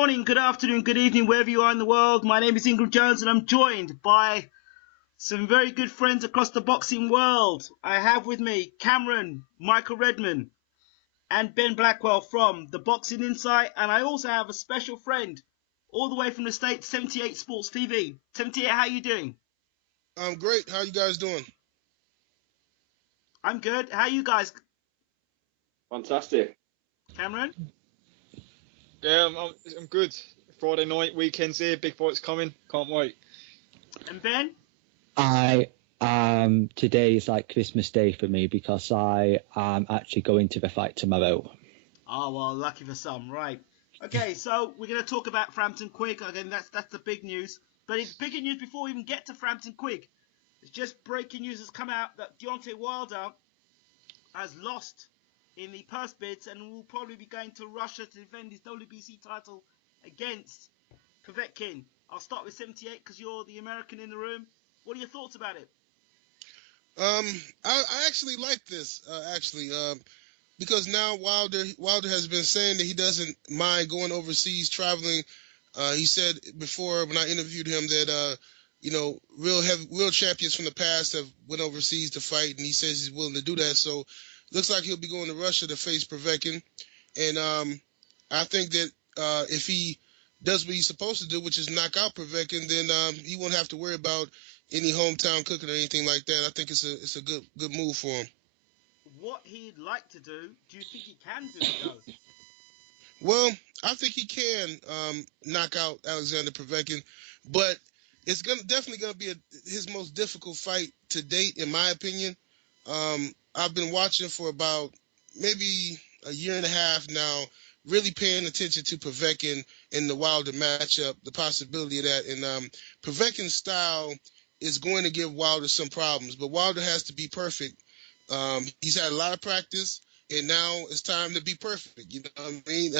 morning, good afternoon, good evening, wherever you are in the world. My name is Ingram Jones and I'm joined by some very good friends across the boxing world. I have with me Cameron, Michael Redman and Ben Blackwell from the Boxing Insight. And I also have a special friend all the way from the States, 78 Sports TV. 78, how are you doing? I'm great. How you guys doing? I'm good. How are you guys? Fantastic. Cameron? Yeah, I'm good. Friday night, weekend's here, big fights coming. Can't wait. And Ben? Today is like Christmas Day for me because I am actually going to the fight tomorrow. Oh, well, lucky for some, right. Okay, so we're going to talk about Frampton Quigg. Again, that's the big news. But it's bigger news before we even get to Frampton Quigg. It's just breaking news has come out that Deontay Wilder has lost in the purse bids and will probably be going to Russia to defend his WBC title against Povetkin. I'll start with 78 because you're the American in the room. What are your thoughts about it? I actually like this, because now Wilder has been saying that he doesn't mind going overseas, traveling. He said before when I interviewed him that real champions from the past have went overseas to fight, and he says he's willing to do that. So looks like he'll be going to Russia to face Povetkin, and I think that if he does what he's supposed to do, which is knock out Povetkin, then he won't have to worry about any hometown cooking or anything like that. I think it's a good move for him. What he'd like to do you think he can do it though? Well, I think he can knock out Alexander Povetkin, but it's definitely gonna be his most difficult fight to date, in my opinion. I've been watching for about maybe a year and a half now, really paying attention to Povetkin in the Wilder matchup, the possibility of that. And Povetkin's style is going to give Wilder some problems, but Wilder has to be perfect. He's had a lot of practice, and now it's time to be perfect. You know what I mean?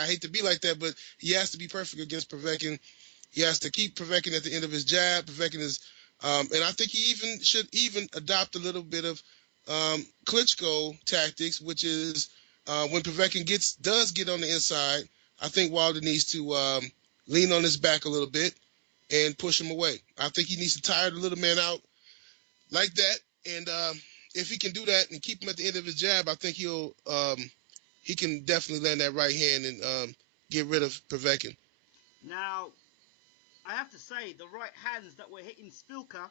I hate to be like that, but he has to be perfect against Povetkin. He has to keep Povetkin at the end of his jab. Povetkin is, and I think he should adopt a little bit of Klitschko tactics, which is when Povetkin does get on the inside, I think Wilder needs to lean on his back a little bit and push him away. I think he needs to tire the little man out like that, and if he can do that and keep him at the end of his jab, I think he can definitely land that right hand and get rid of Povetkin. Now, I have to say, the right hands that were hitting Spilka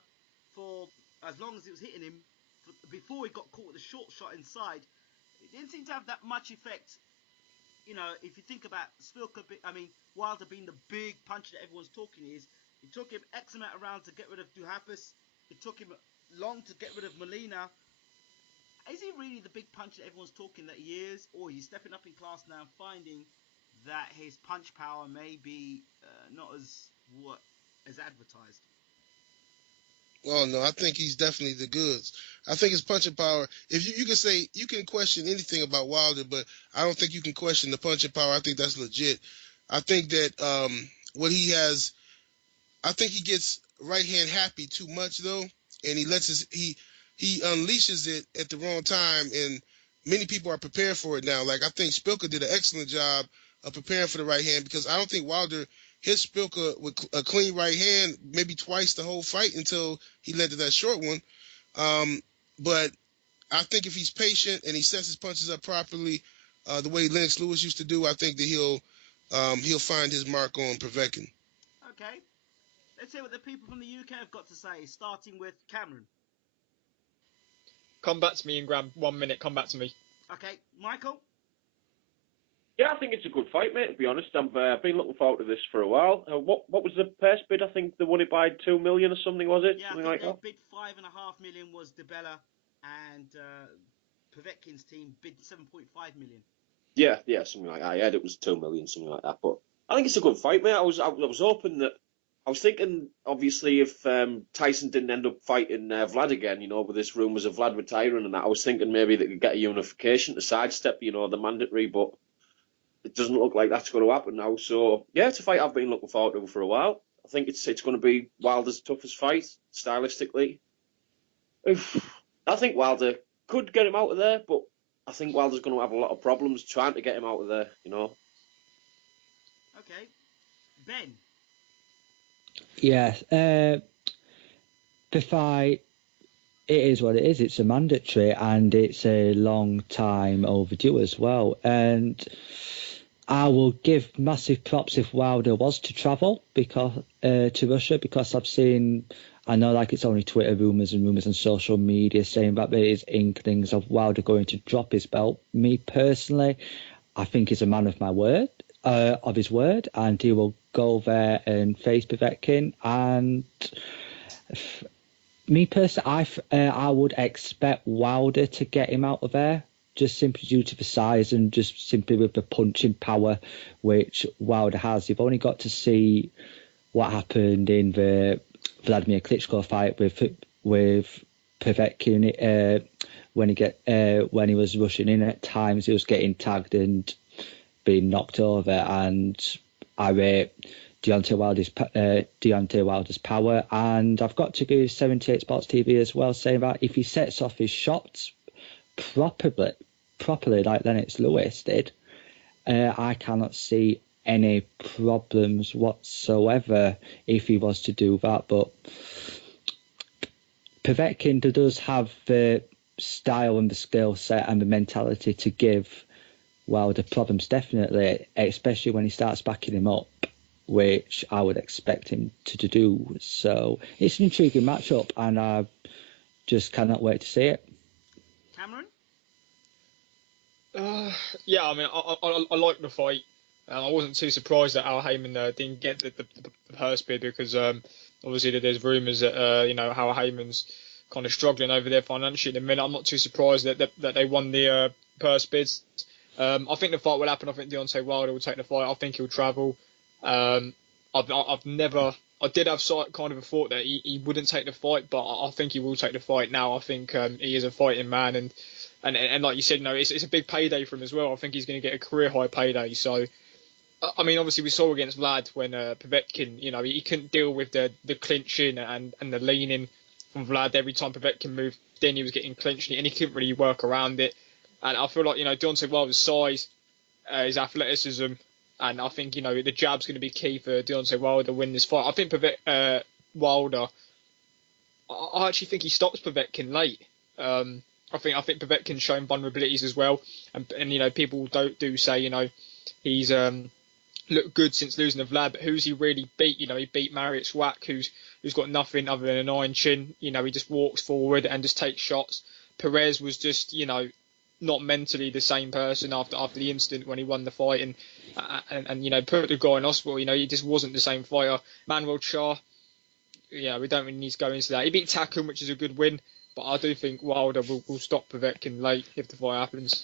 for as long as it was hitting him, before he got caught with a short shot inside, it didn't seem to have that much effect. You know, if you think about Spilka, Wilder being the big puncher that everyone's talking is, it took him X amount of rounds to get rid of Duhapis. It took him long to get rid of Molina. Is he really the big puncher that everyone's talking that he is? Or he's stepping up in class now and finding that his punch power may be not as advertised? Well, no, I think he's definitely the goods. I think his punching power, if you can say, you can question anything about Wilder, but I don't think you can question the punching power. I think that's legit. I think that what he has, I think he gets right hand happy too much though, and he unleashes it at the wrong time, and many people are prepared for it now. Like I think Spilka did an excellent job of preparing for the right hand, because I don't think Wilder hit Spilka with a clean right hand maybe twice the whole fight until he led to that short one. But I think if he's patient and he sets his punches up properly, the way Lennox Lewis used to do, I think that he'll find his mark on Povetkin. Okay. Let's hear what the people from the UK have got to say, starting with Cameron. Come back to me, Ingram. 1 minute. Come back to me. Okay, Michael? Yeah, I think it's a good fight, mate, to be honest. I've been looking forward to this for a while. What was the purse bid? I think they won it by 2 million or something, was it? Yeah, something I think like they that? bid 5.5 million was DeBella, and Povetkin's team bid 7.5 million. Yeah, something like that. I heard it was 2 million, something like that. But I think it's a good fight, mate. I was hoping that. I was thinking, obviously, if Tyson didn't end up fighting Vlad again, with this rumours of Vlad retiring and that, I was thinking maybe they could get a unification to sidestep, the mandatory, but it doesn't look like that's going to happen now. So, yeah, it's a fight I've been looking forward to for a while. I think it's going to be Wilder's toughest fight, stylistically. I think Wilder could get him out of there, but I think Wilder's going to have a lot of problems trying to get him out of there, Okay, Ben. Yes, the fight, it is what it is. It's a mandatory and it's a long time overdue as well. And I will give massive props if Wilder was to travel to Russia, because I know like it's only Twitter rumours and social media saying that there is inklings of Wilder going to drop his belt. Me personally, I think he's a man of my word, of his word, and he will go there and face Povetkin. And me personally, I would expect Wilder to get him out of there, just simply due to the size and just simply with the punching power which Wilder has. You've only got to see what happened in the Vladimir Klitschko fight with Povetkin when he was rushing in at times. He was getting tagged and being knocked over, and I rate Deontay Wilder's power. And I've got to go 78 Sports TV as well, saying that if he sets off his shots properly like Lennox Lewis did, I cannot see any problems whatsoever if he was to do that. But Povetkin does have the style and the skill set and the mentality to give Wilder problems, definitely, especially when he starts backing him up, which I would expect him to do. So it's an intriguing matchup, and I just cannot wait to see it. Cameron? Yeah, I mean, I like the fight. I wasn't too surprised that Al Heyman didn't get the purse bid, because obviously there's rumours that Al Heyman's kind of struggling over there financially at the minute. I'm not too surprised that they won the purse bids. I think the fight will happen. I think Deontay Wilder will take the fight. I think he'll travel. I did have kind of a thought that he wouldn't take the fight, but I think he will take the fight now. I think he is a fighting man, and like you said, it's a big payday for him as well. I think he's going to get a career high payday. So, I mean, obviously we saw against Vlad when Povetkin, he couldn't deal with the clinching and the leaning from Vlad. Every time Povetkin moved, then he was getting clinched, and he couldn't really work around it. And I feel like Deontay Wilder's size, his athleticism, and I think the jab's going to be key for Deontay Wilder to win this fight. I think Wilder, I actually think he stops Povetkin late. I think Povetkin's shown vulnerabilities as well, and people do say he's looked good since losing to Vlad, but who's he really beat? He beat Mariusz Swak, who's got nothing other than an iron chin. He just walks forward and just takes shots. Perez was just not mentally the same person after the incident when he won the fight, and put the guy in hospital. He just wasn't the same fighter. Manuel Shah, we don't really need to go into that. He beat Takam, which is a good win, but I do think Wilder will stop Povetkin late if the fight happens.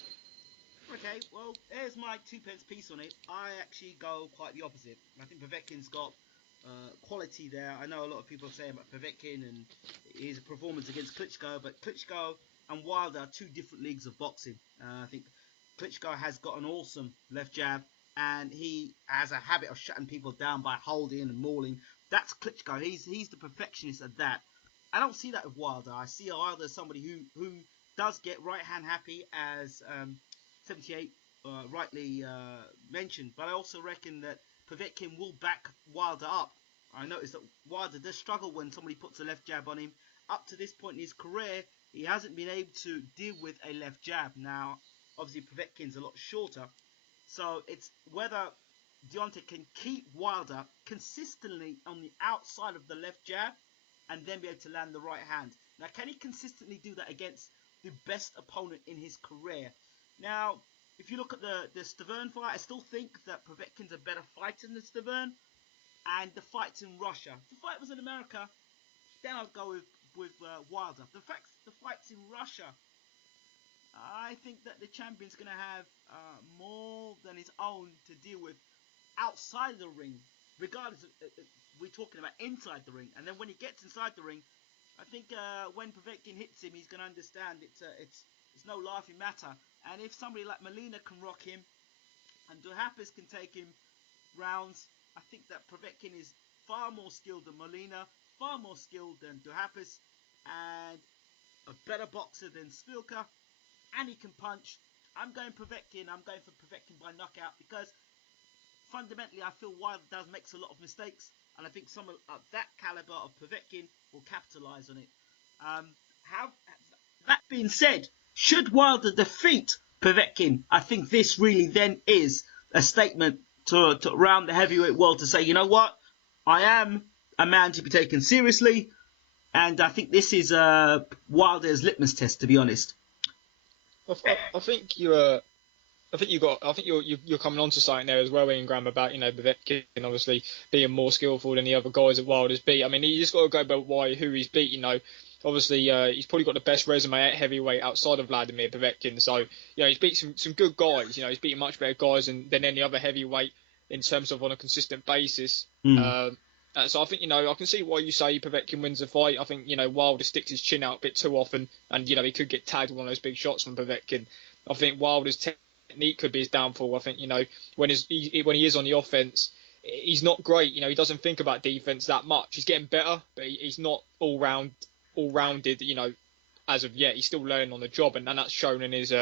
Okay, well, there's my 2 pence piece on it. I actually go quite the opposite. I think Povetkin's got quality there. I know a lot of people are saying about Povetkin and his performance against Klitschko, but Klitschko and Wilder are 2 different leagues of boxing. I think Klitschko has got an awesome left jab, and he has a habit of shutting people down by holding and mauling. That's Klitschko. He's the perfectionist at that. I don't see that with Wilder. I see Wilder as somebody who does get right hand happy, as 78 rightly mentioned, but I also reckon that Povetkin will back Wilder up. I noticed that Wilder does struggle when somebody puts a left jab on him. Up to this point in his career, he hasn't been able to deal with a left jab. Now, obviously, Povetkin's a lot shorter, so it's whether Deontay can keep Wilder consistently on the outside of the left jab and then be able to land the right hand. Now, can he consistently do that against the best opponent in his career? Now, if you look at the Stavern fight, I still think that Povetkin's a better fighter than Stavern. And the fight's in Russia. If the fight was in America, then I'd go with Wilder. The fight's in Russia. I think that the champion's going to have more than his own to deal with outside the ring. Regardless of, we're talking about inside the ring. And then when he gets inside the ring, I think when Povetkin hits him, he's going to understand it's no laughing matter. And if somebody like Molina can rock him and Duhapis can take him rounds, I think that Povetkin is far more skilled than Molina, far more skilled than Duhapis, and a better boxer than Svilka, and he can punch. I'm going Povetkin. I'm going for Povetkin by knockout because fundamentally, I feel Wilder does makes a lot of mistakes, and I think someone of that caliber of Povetkin will capitalise on it. How that being said, should Wilder defeat Povetkin, I think this really then is a statement to around the heavyweight world to say, you know what, I am a man to be taken seriously, and I think this is Wilder's litmus test, to be honest. I think you're coming on to something there as well, Ingram, about Povetkin obviously being more skillful than the other guys that Wilder's beat. I mean, you just got to go by who he's beat. Obviously he's probably got the best resume at heavyweight outside of Vladimir Povetkin. So he's beat some good guys. He's beaten much better guys than any other heavyweight in terms of on a consistent basis. So I think I can see why you say Povetkin wins the fight. I think Wilder sticks his chin out a bit too often, and he could get tagged with one of those big shots from Povetkin. I think Wilder's technique could be his downfall. I think when he is on the offense, he's not great. He doesn't think about defense that much. He's getting better, but he's not all rounded. As of yet, he's still learning on the job, and that's shown in his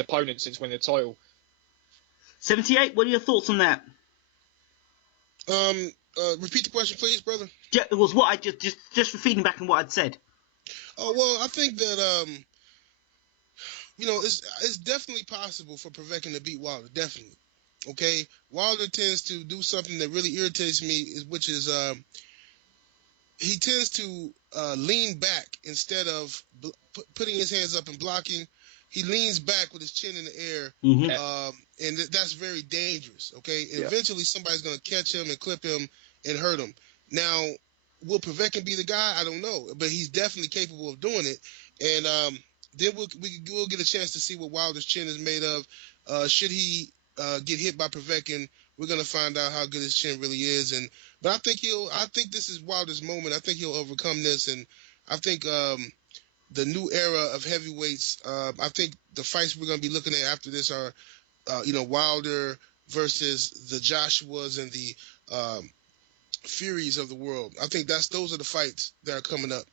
opponent since winning the title. 78. What are your thoughts on that? Repeat the question, please, brother. Yeah, it was what I just feeding back on what I'd said. Oh well, I think that it's definitely possible for Povetkin to beat Wilder. Definitely. Okay, Wilder tends to do something that really irritates me, which is he tends to lean back instead of putting his hands up and blocking. He leans back with his chin in the air, and that's very dangerous. Okay, and eventually somebody's going to catch him and clip him and hurt him. Now, will Povetkin be the guy? I don't know, but he's definitely capable of doing it. And then we'll get a chance to see what Wilder's chin is made of. Should he get hit by Povetkin, we're going to find out how good his chin really is. But I think this is Wilder's moment. I think he'll overcome this, and I think the new era of heavyweights. I think the fights we're going to be looking at after this are, Wilder versus the Joshuas and the Furies of the world. I think those are the fights that are coming up.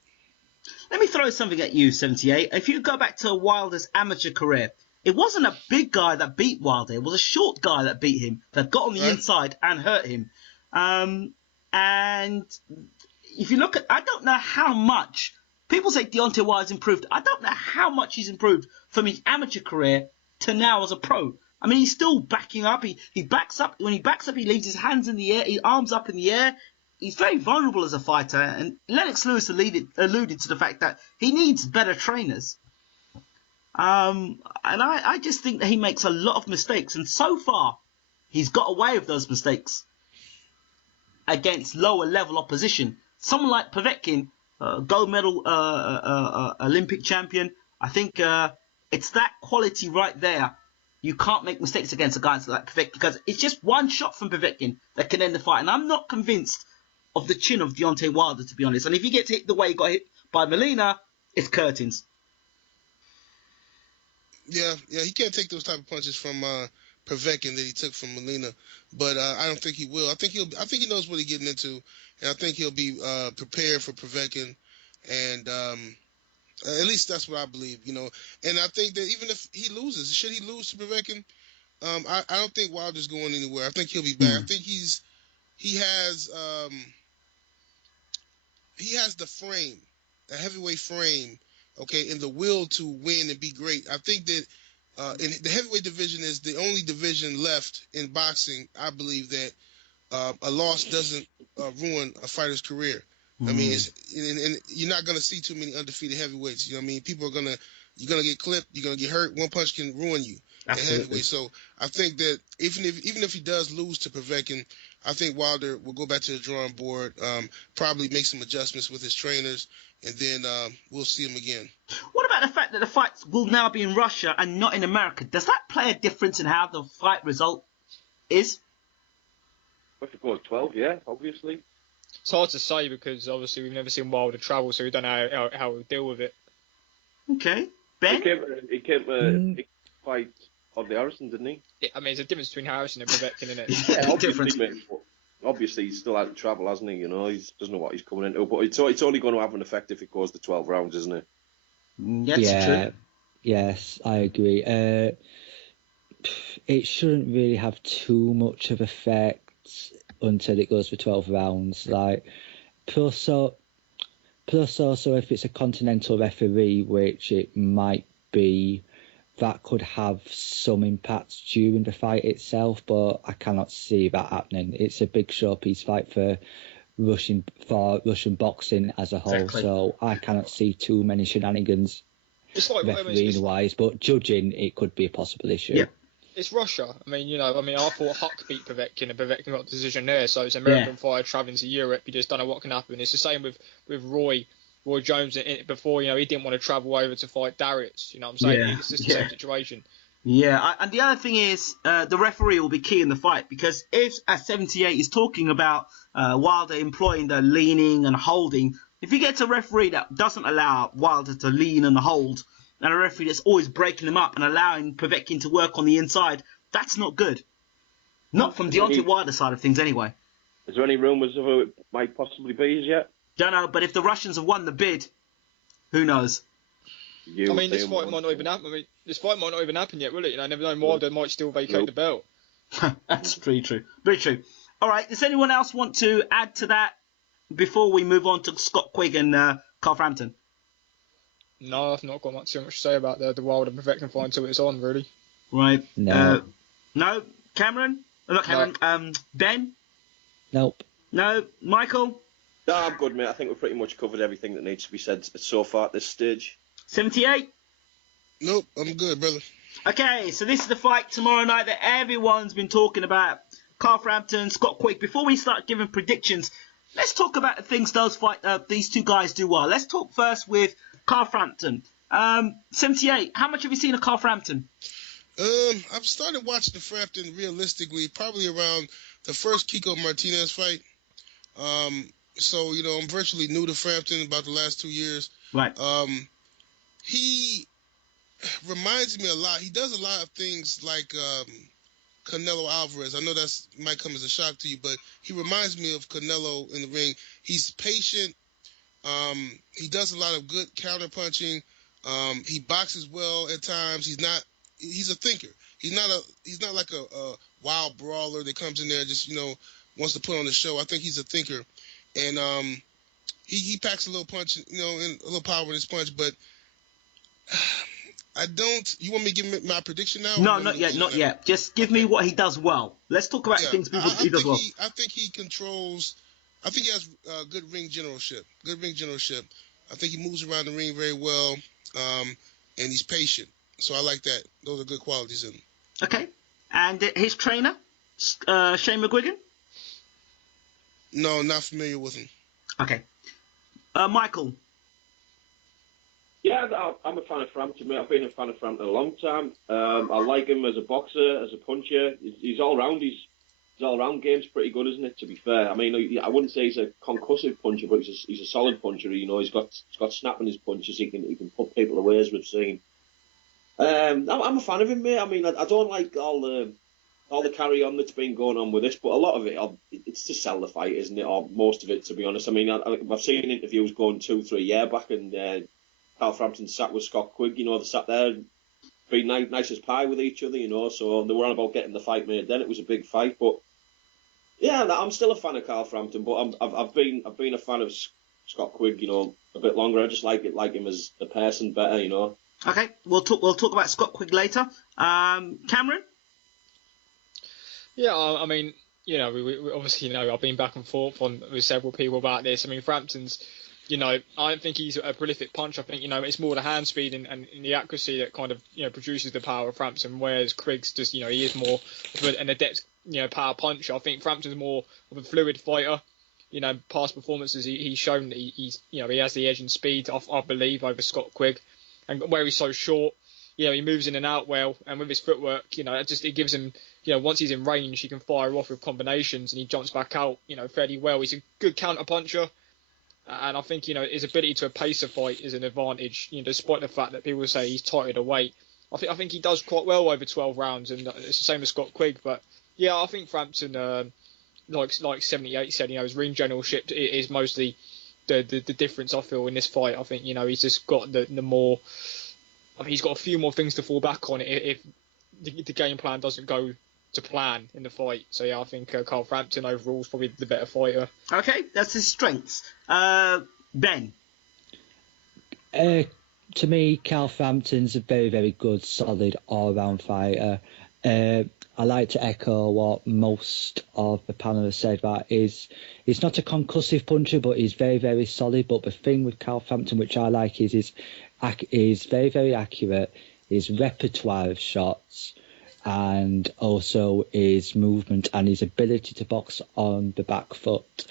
Let me throw something at you, 78. If you go back to Wilder's amateur career, it wasn't a big guy that beat Wilder. It was a short guy that beat him, that got on the inside and hurt him. And if you look at, I don't know how much, people say Deontay Wilder's improved. I don't know how much he's improved from his amateur career to now as a pro. I mean, he's still backing up. He backs up. When he backs up, he leaves his hands in the air, his arms up in the air. He's very vulnerable as a fighter. And Lennox Lewis alluded to the fact that he needs better trainers. And I just think that he makes a lot of mistakes. And so far, he's got away with those mistakes against lower level opposition. Someone like Povetkin, gold medal Olympic champion, I think it's that quality right there. You can't make mistakes against a guy like Povetkin because it's just one shot from Povetkin that can end the fight. And I'm not convinced of the chin of Deontay Wilder, to be honest. And if he gets hit the way he got hit by Molina, it's curtains. Yeah, he can't take those type of punches from Povetkin that he took from Molina, but I don't think he will. I think he knows what he's getting into, and I think he'll be prepared for Povetkin, and at least that's what I believe, And I think that even if he loses, should he lose to Povetkin, I don't think Wilder's going anywhere. I think he'll be back. I think he has the frame, a heavyweight frame. Okay, and the will to win and be great. I think that in the heavyweight division is the only division left in boxing. I believe that a loss doesn't ruin a fighter's career. I mean, and you're not going to see too many undefeated heavyweights. You're going to get clipped. You're going to get hurt. One punch can ruin you. Heavyweight. So I think that even if he does lose to Povetkin, I think Wilder will go back to the drawing board, probably make some adjustments with his trainers, and then we'll see him again. What about the fact that the fights will now be in Russia and not in America? Does that play a difference in how the fight result is? If it goes 12, yeah, obviously. It's hard to say because obviously we've never seen Wilder travel, so we don't know how he'll deal with it. Okay. Ben? He came fight Audley Harrison, didn't he? Yeah, I mean, there's a difference between Harrison and Povetkin, isn't it? Yeah, difference. Obviously, he's still out of travel, hasn't he? He doesn't know what he's coming into, but it's only going to have an effect if it goes to 12 rounds, isn't it? That's true. Yes, I agree. it shouldn't really have too much of effect until it goes for 12 rounds. Like, plus also if it's a continental referee, which it might be, that could have some impact during the fight itself, but I cannot see that happening. It's a big showpiece fight for Russian boxing as a whole, Exactly. so I cannot see too many shenanigans It's like refereeing-wise, but judging, it could be a possible issue. Yeah. It's Russia. I thought Huck beat Povetkin, and Povetkin got the decision there. So it's an American fighter travelling to Europe. You just don't know what can happen. It's the same with Roy Jones before. He didn't want to travel over to fight Darius. You know what I'm saying? Yeah. It's just the same situation. Yeah, and the other thing is the referee will be key in the fight, because if at 78 is talking about Wilder employing the leaning and holding, if he gets a referee that doesn't allow Wilder to lean and hold, and a referee that's always breaking him up and allowing Povetkin to work on the inside, that's not good. Not from Deontay Wilder's side of things anyway. Is there any rumours of who it might possibly be as yet? Don't know, but if the Russians have won the bid, who knows? This fight might not even happen. This fight might not even happen yet, will it? Never know. Wilder might still vacate the belt. That's very true. Very true. All right, does anyone else want to add to that before we move on to Scott Quigg and Carl Frampton? No, I've not got too much to say about the Wilder Povetkin fight until it's on, really. Right. No. No? Cameron? Not Cameron. No. Ben? Nope. No? Michael? No, I'm good, mate. I think we've pretty much covered everything that needs to be said so far at this stage. 78? Nope, I'm good, brother. Okay, so this is the fight tomorrow night that everyone's been talking about. Carl Frampton, Scott Quigg. Before we start giving predictions, let's talk about the things these two guys do well. Let's talk first with Carl Frampton. 78, how much have you seen of Carl Frampton? I've started watching the Frampton realistically probably around the first Kiko Martinez fight. So, I'm virtually new to Frampton about the last 2 years. Right. He reminds me a lot. He does a lot of things like Canelo Alvarez. I know that might come as a shock to you, but he reminds me of Canelo in the ring. He's patient. He does a lot of good counterpunching. He boxes well at times. He's a thinker. He's not like a wild brawler that comes in there and just, wants to put on the show. I think he's a thinker. And he packs a little punch, and a little power in his punch, but I don't. You want me to give my prediction now? No, not yet. Just give me what he does well. Let's talk about things he does well. I think he controls. I think he has good ring generalship. I think he moves around the ring very well, and he's patient. So I like that. Those are good qualities in him. Okay. And his trainer, Shane McGuigan? No, not familiar with him. Okay. Michael? Yeah, I'm a fan of Frampton, mate. I've been a fan of Frampton a long time. I like him as a boxer, as a puncher. He's all round. His all-round game's pretty good, isn't it? To be fair, I I wouldn't say he's a concussive puncher, but he's a solid puncher. He's got snap in his punches. He can put people away, as we've seen. I'm a fan of him, mate. I don't like all the carry-on that's been going on with this, but a lot of it, it's to sell the fight, isn't it? Or most of it, to be honest. I've seen interviews going 2-3 years back, and Carl Frampton sat with Scott Quigg. They sat there, being nice as pie with each other, so they were on about getting the fight made. Then it was a big fight, but yeah, I'm still a fan of Carl Frampton, but I've been a fan of Scott Quigg, a bit longer. I just like him as a person better, Okay, we'll talk about Scott Quigg later. Cameron? Yeah, we obviously, I've been back and forth with several people about this. Frampton's, I don't think he's a prolific puncher. I think, it's more the hand speed and the accuracy that kind of, produces the power of Frampton, whereas Quigg's just, he is more of an adept, power puncher. I think Frampton's more of a fluid fighter. Past performances, he's shown that he has the edge in speed, I believe, over Scott Quigg. And where he's so short, he moves in and out well, and with his footwork, it gives him, once he's in range, he can fire off with combinations, and he jumps back out, fairly well. He's a good counter puncher, and I think, his ability to pace a fight is an advantage, despite the fact that people say he's tighter to weight. I think he does quite well over 12 rounds, and it's the same as Scott Quigg. But yeah, I think Frampton, like 78 said, his ring generalship is mostly the difference, I feel, in this fight. I think, he's just got the more. He's got a few more things to fall back on if the game plan doesn't go to plan in the fight. So yeah, I think Carl Frampton overall is probably the better fighter. Okay, that's his strengths. Ben. To me, Carl Frampton's a very, very good, solid, all-round fighter. I like to echo what most of the panel have said about he's not a concussive puncher, but he's very, very solid. But the thing with Carl Frampton, which I like, is he's very, very accurate. His repertoire of shots, and also his movement and his ability to box on the back foot.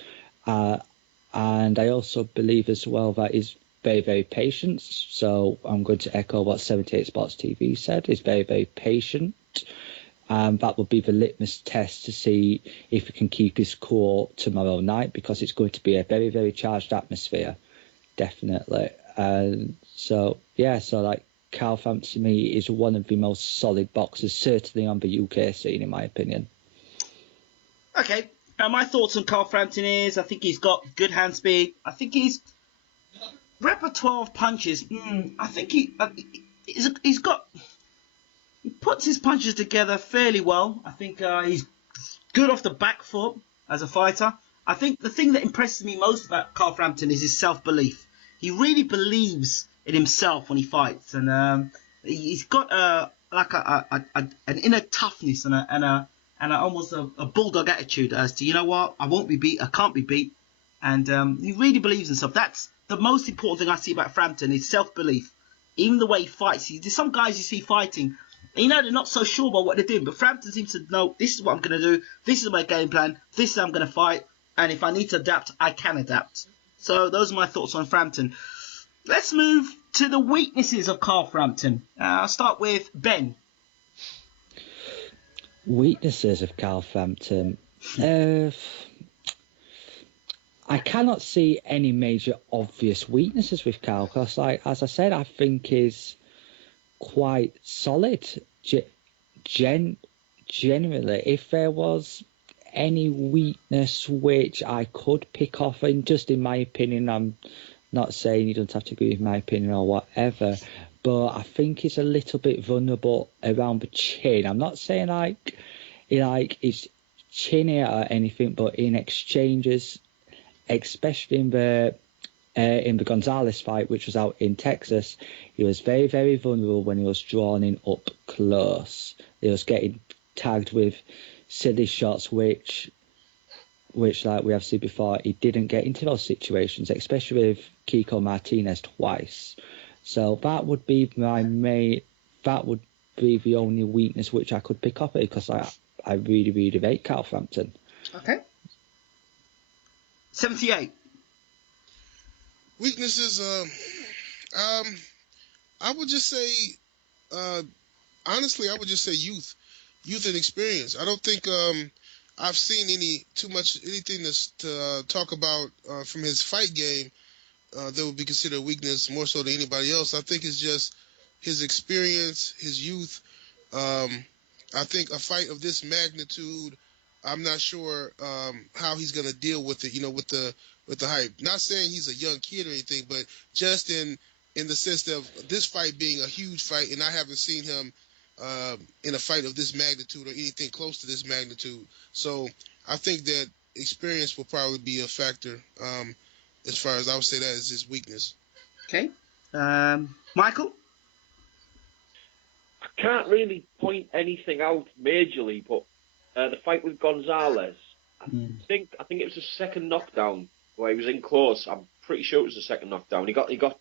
And I also believe as well that he's very, very patient. So I'm going to echo what 78 Sports TV said. He's very, very patient. That will be the litmus test to see if he can keep his cool tomorrow night, because it's going to be a very, very charged atmosphere, definitely. So like Carl Frampton to me is one of the most solid boxers, certainly on the UK scene, in my opinion. Okay, my thoughts on Carl Frampton is I think he's got good hand speed. I think he's repertoire of punches. I think he's got. He puts his punches together fairly well. I think he's good off the back foot as a fighter. I think the thing that impresses me most about Carl Frampton is his self-belief. He really believes in himself when he fights, and he's got an inner toughness and almost a bulldog attitude as to, you know what, I won't be beat, I can't be beat, and he really believes in himself. That's the most important thing I see about Frampton is self-belief. Even the way he fights. There's some guys you see fighting, and they're not so sure about what they're doing, but Frampton seems to know, this is what I'm going to do, this is my game plan, this is how I'm going to fight, and if I need to adapt, I can adapt. So those are my thoughts on Frampton. Let's move to the weaknesses of Carl Frampton. I'll start with Ben. Weaknesses of Carl Frampton. I cannot see any major obvious weaknesses with Carl, because, like, as I said, I think he's quite solid. Generally, if there was any weakness which I could pick off, and just in my opinion, I'm not saying you don't have to agree with my opinion or whatever, but I think he's a little bit vulnerable around the chin. I'm not saying like it's chinny or anything, but in exchanges, especially in the Gonzalez fight, which was out in Texas, he was very, very vulnerable when he was drawn in up close. He was getting tagged with silly shots, which like we have seen before, he didn't get into those situations, especially with Kiko Martinez twice. So that would be that would be the only weakness which I could pick up, because I really, really rate Carl Frampton. Okay. 78. Weaknesses, I would just say, honestly, I would just say youth and experience. I don't think I've seen anything to talk about from his fight game that would be considered a weakness more so than anybody else. I think it's just his experience, his youth. I think a fight of this magnitude, I'm not sure how he's going to deal with it, with the hype. Not saying he's a young kid or anything, but just in the sense of this fight being a huge fight, and I haven't seen him in a fight of this magnitude or anything close to this magnitude. So I think that experience will probably be a factor as far as I would say that is his weakness. Okay. Michael? I can't really point anything out majorly, but the fight with Gonzalez, I think it was the second knockdown where he was in close. I'm pretty sure it was the second knockdown. He got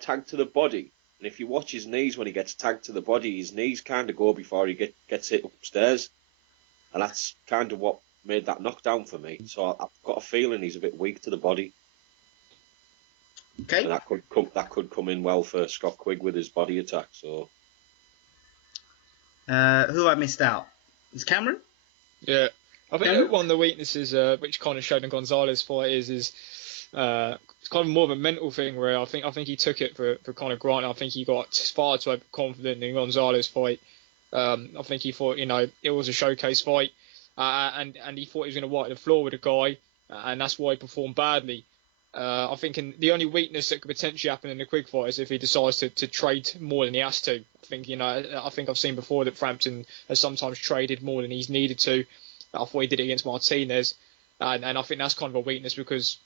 tagged to the body, and if you watch his knees when he gets tagged to the body, his knees kind of go before he gets hit upstairs, and that's kind of what made that knockdown for me. So I've got a feeling he's a bit weak to the body. Okay. And that could come in well for Scott Quigg with his body attack. So. Who I missed out? Is Cameron? Yeah, I think one of the weaknesses which kind of showed in Gonzalez fight is it's kind of more of a mental thing, where I think he took it for kind of granted. I think he got far too overconfident in Gonzalez fight. I think he thought it was a showcase fight, and he thought he was going to wipe the floor with a guy, and that's why he performed badly. I think the only weakness that could potentially happen in the Quigg fight is if he decides to trade more than he has to. I think I've seen before that Frampton has sometimes traded more than he's needed to. I thought he did it against Martinez, and I think that's kind of a weakness because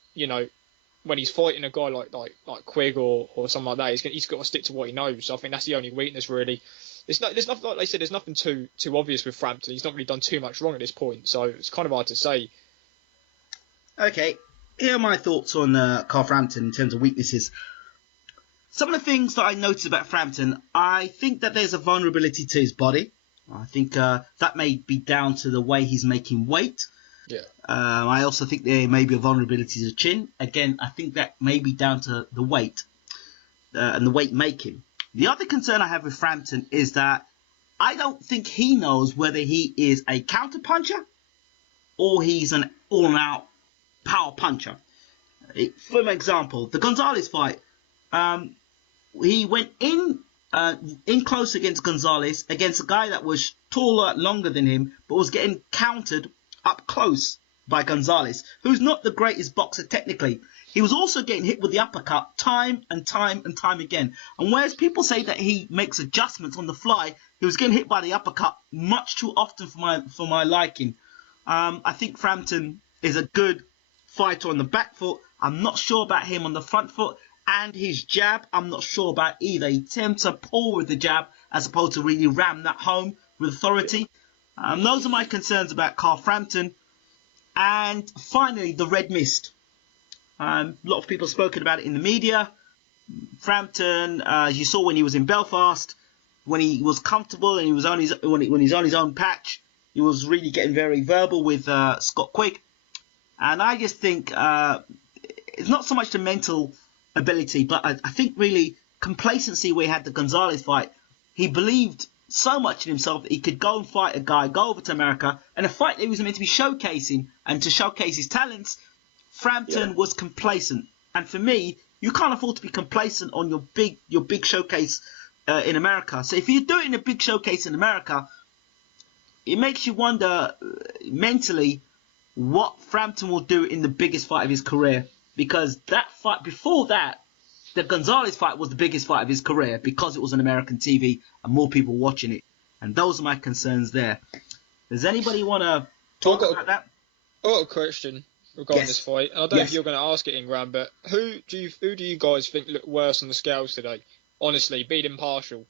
when he's fighting a guy like Quigg or something like that, he's got to stick to what he knows. So I think that's the only weakness really. There's nothing, like they said, there's nothing too obvious with Frampton. He's not really done too much wrong at this point, so it's kind of hard to say. Okay, here are my thoughts on Carl Frampton in terms of weaknesses. Some of the things that I noticed about Frampton, I think that there's a vulnerability to his body. I think that may be down to the way he's making weight. Yeah. I also think there may be a vulnerability to the chin. Again, I think that may be down to the weight and the weight making. The other concern I have with Frampton is that I don't think he knows whether he is a counter puncher or he's an all-out power puncher. For example, the Gonzalez fight, he went in close against Gonzalez, against a guy that was taller, longer than him, but was getting countered up close by Gonzalez, who's not the greatest boxer technically. He was also getting hit with the uppercut time and time again. And whereas people say that he makes adjustments on the fly, he was getting hit by the uppercut much too often for my liking. I think Frampton is a good fighter on the back foot. I'm not sure about him on the front foot. And his jab, I'm not sure about either. He tends to pull with the jab as opposed to really ram that home with authority. Those are my concerns about Carl Frampton. And finally, the red mist. A lot of people have spoken about it in the media. Frampton, as you saw when he was in Belfast, when he was comfortable and he was on when he's on his own patch, he was really getting very verbal with Scott Quigg. And I just think it's not so much the mental ability, but I think really complacency where he had the Gonzalez fight. He believed so much in himself that he could go and fight a guy, go over to America, and a fight that he was meant to be showcasing and to showcase his talents. Frampton was complacent, and for me, you can't afford to be complacent on your big showcase in America. So if you do it in a big showcase in America, it makes you wonder mentally what Frampton will do in the biggest fight of his career, because that fight before that, the Gonzalez fight, was the biggest fight of his career because it was on American TV and more people watching it, and those are my concerns there. Does anybody want to talk about that? I've got a question regarding this fight, and I don't know if you're going to ask it, Ingram, but who do you guys think looked worse on the scales today? Honestly, being impartial.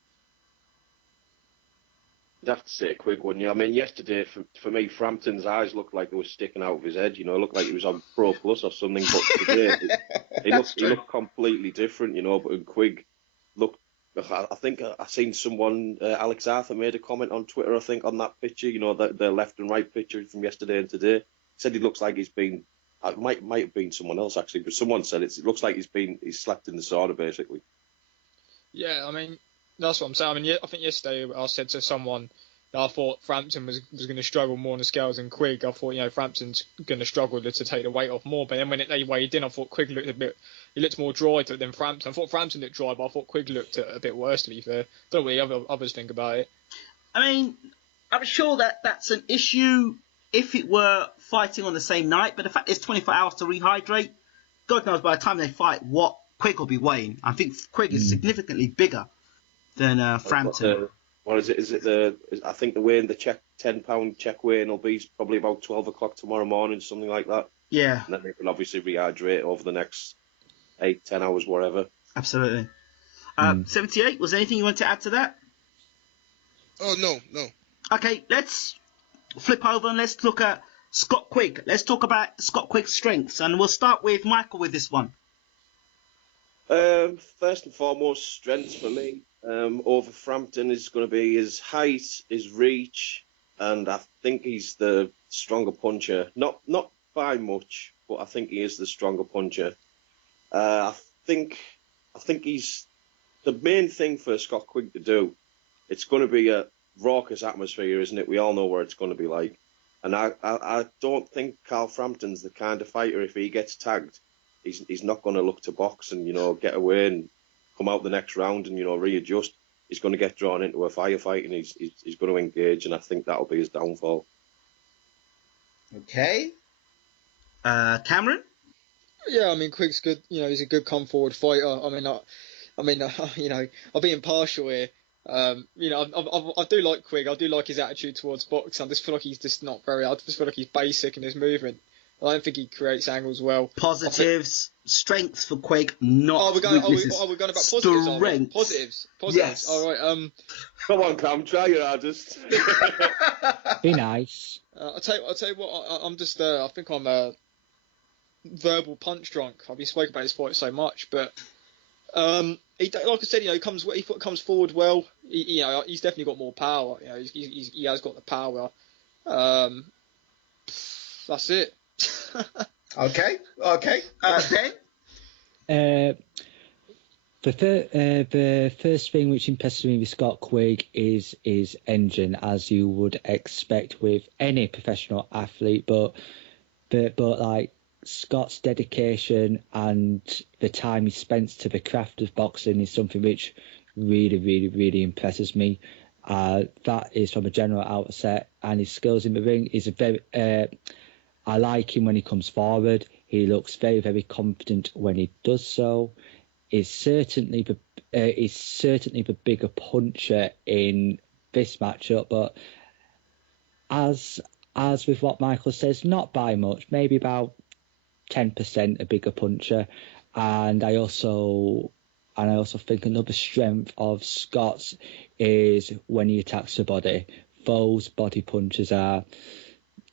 You'd have to say Quigg, wouldn't you? I mean, yesterday, for me, Frampton's eyes looked like they were sticking out of his head. It looked like he was on Pro Plus or something. But today, he looked completely different, But in Quigg, I think I seen someone, Alex Arthur, made a comment on Twitter, I think, on that picture, the left and right picture from yesterday and today. He said he looks like he's been, it might have been someone else, actually, but someone said it looks like he's slept in the sauna, basically. Yeah, I mean, that's what I'm saying. I mean, I think yesterday I said to someone that I thought Frampton was going to struggle more on the scales than Quigg. I thought, Frampton's going to struggle to take the weight off more. But then when they weighed in, I thought Quigg looked more dry than Frampton. I thought Frampton looked dry, but I thought Quigg looked a bit worse, to be fair. Don't know what the others think about it. I mean, I'm sure that's an issue if it were fighting on the same night. But the fact it's 24 hours to rehydrate, God knows by the time they fight what Quigg will be weighing. I think Quigg is significantly bigger than Frampton. What is it? I think the weigh-in, the £10 check weigh-in will be probably about 12 o'clock tomorrow morning, something like that. Yeah. And then they can obviously rehydrate over the next 8-10 hours, whatever. Absolutely. 78, was there anything you want to add to that? Oh, no. Okay, let's flip over and let's look at Scott Quigg. Let's talk about Scott Quigg's strengths, and we'll start with Michael with this one. First and foremost, strengths for me over Frampton is going to be his height, his reach, and I think he's the stronger puncher. Not by much, but I think he is the stronger puncher. I think he's the main thing for Scott Quigg to do. It's going to be a raucous atmosphere, isn't it? We all know what it's going to be like, and I don't think Carl Frampton's the kind of fighter, if he gets tagged, he's not going to look to box and get away and come out the next round and readjust. He's going to get drawn into a firefight and he's going to engage, and I think that'll be his downfall. Okay, Cameron. Yeah, I mean, Quigg's good. He's a good come forward fighter. I'll be impartial here. I do like Quigg. I do like his attitude towards boxing. I just feel like he's just not very. I just feel like he's basic in his movement. I don't think he creates angles well. Positives, strengths for Quigg, not weaknesses. We're going about positives. Strengths. Positives. Yes. All right. Come on, Cam, try your hardest. Be nice. I'll tell you what. I'm just. I think I'm verbal punch drunk. I've been spoken about his fight so much, but like I said, he comes forward well. He's definitely got more power. He has got the power. That's it. Okay. Ben? The first thing which impresses me with Scott Quigg is his engine, as you would expect with any professional athlete, but like Scott's dedication and the time he spends to the craft of boxing is something which really, really, really impresses me. That is from a general outset, and his skills in the ring is a very. I like him when he comes forward. He looks very, very confident when he does so. He's certainly the bigger puncher in this matchup, but as with what Michael says, not by much, maybe about 10% a bigger puncher. And I also think another strength of Scott's is when he attacks the body. Those body punches are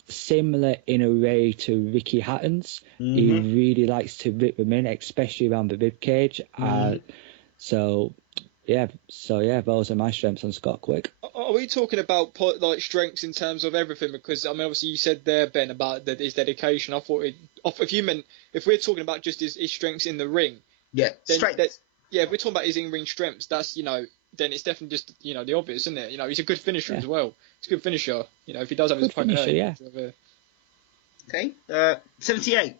similar in a way to Ricky Hatton's. Mm-hmm. He really likes to rip them in, especially around the rib cage. Mm-hmm. So those are my strengths on Scott Quigg. Are we talking about like strengths in terms of everything? Because obviously you said there, Ben, about his dedication. I thought if we're talking about just his strengths in the ring, strengths. If we're talking about his in-ring strengths, that's then it's definitely just the obvious, isn't it? He's a good finisher as well. He's a good finisher. If he does have his opponent, Okay. 78.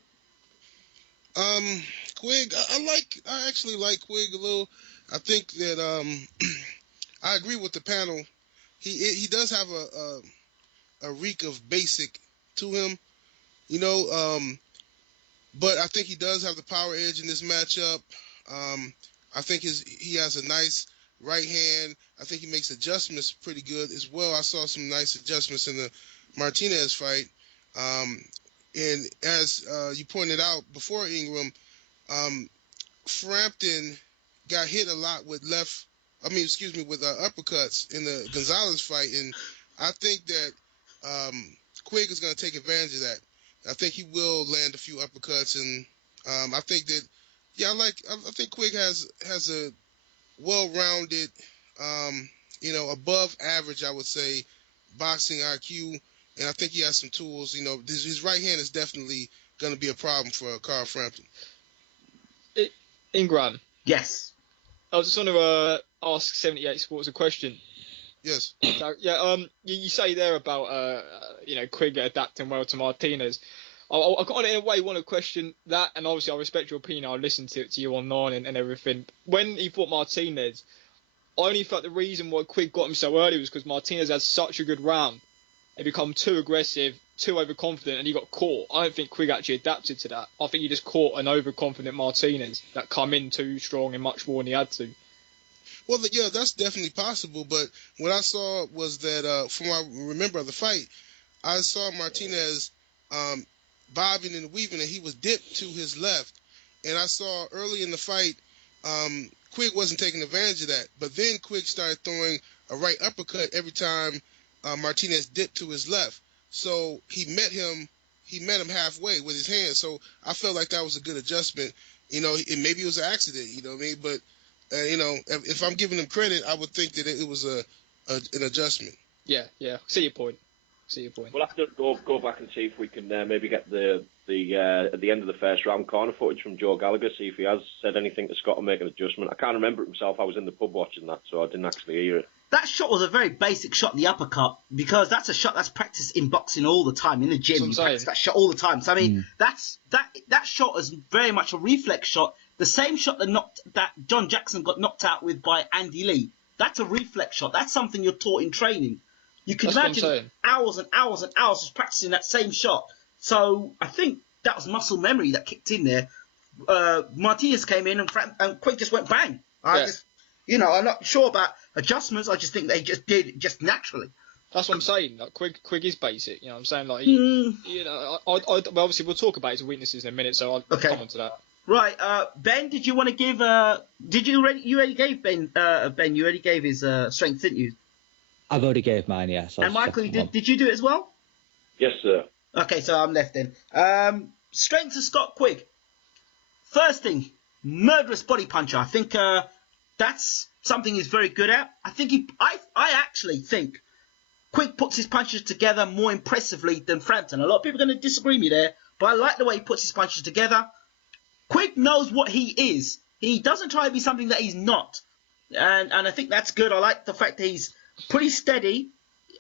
Quigg, I actually like Quigg a little. I think that I agree with the panel. He does have a reek of basic to him, but I think he does have the power edge in this matchup. I think he has a nice right hand. I think he makes adjustments pretty good as well. I saw some nice adjustments in the Martinez fight. And as you pointed out before, Ingram, Frampton got hit a lot with uppercuts in the Gonzalez fight, and I think that Quigg is going to take advantage of that. I think he will land a few uppercuts, and I think that I think Quigg has a well-rounded, above average, I would say, boxing IQ, and I think he has some tools. His right hand is definitely going to be a problem for Carl Frampton. Ingram. Yes. I just want to ask 78 Sports a question. Yes. So, you say there about Quigg adapting well to Martinez. I kind of in a way want to question that, and obviously I respect your opinion. I'll listen to you online and everything. When he fought Martinez, I only felt the reason why Quigg got him so early was because Martinez had such a good round. He become too aggressive, too overconfident, and he got caught. I don't think Quigg actually adapted to that. I think he just caught an overconfident Martinez that come in too strong and much more than he had to. Well, yeah, that's definitely possible. But what I saw was that, from what I remember of the fight, I saw Martinez bobbing and weaving, and he was dipped to his left. And I saw early in the fight, Quigg wasn't taking advantage of that. But then Quigg started throwing a right uppercut every time Martinez dipped to his left. So he met him halfway with his hand. So I felt like that was a good adjustment. Maybe it was an accident, what I mean? But, if I'm giving him credit, I would think that it was an adjustment. Yeah. See your point. We'll have to go back and see if we can maybe get the at the end of the first round corner footage from Joe Gallagher, see if he has said anything to Scott and make an adjustment. I can't remember it myself. I was in the pub watching that, so I didn't actually hear it. That shot was a very basic shot, the uppercut, because that's a shot that's practiced in boxing all the time, in the gym. You practice that shot all the time. So, I mean, that shot is very much a reflex shot. The same shot that John Jackson got knocked out with by Andy Lee. That's a reflex shot. That's something you're taught in training. You can imagine hours and hours and hours of practicing that same shot. So I think that was muscle memory that kicked in there. Martinez came in and Quigg just went bang. Yeah. I'm not sure about adjustments. I just think they just did it just naturally. That's what I'm saying. Like Quigg is basic. You know what I'm saying? Like, you know, well, obviously we'll talk about his weaknesses in a minute, so I'll come on to that. Right, Ben, did you want to give? You already gave Ben? Ben, you already gave his strength, didn't you? I've already gave mine, yes. And Michael, did you do it as well? Yes, sir. Okay, so I'm left then. Strength of Scott Quigg. First thing, murderous body puncher. I think that's something he's very good at. I actually think Quigg puts his punches together more impressively than Frampton. A lot of people are going to disagree with me there, but I like the way he puts his punches together. Quigg knows what he is. He doesn't try to be something that he's not. And I think that's good. I like the fact that he's pretty steady.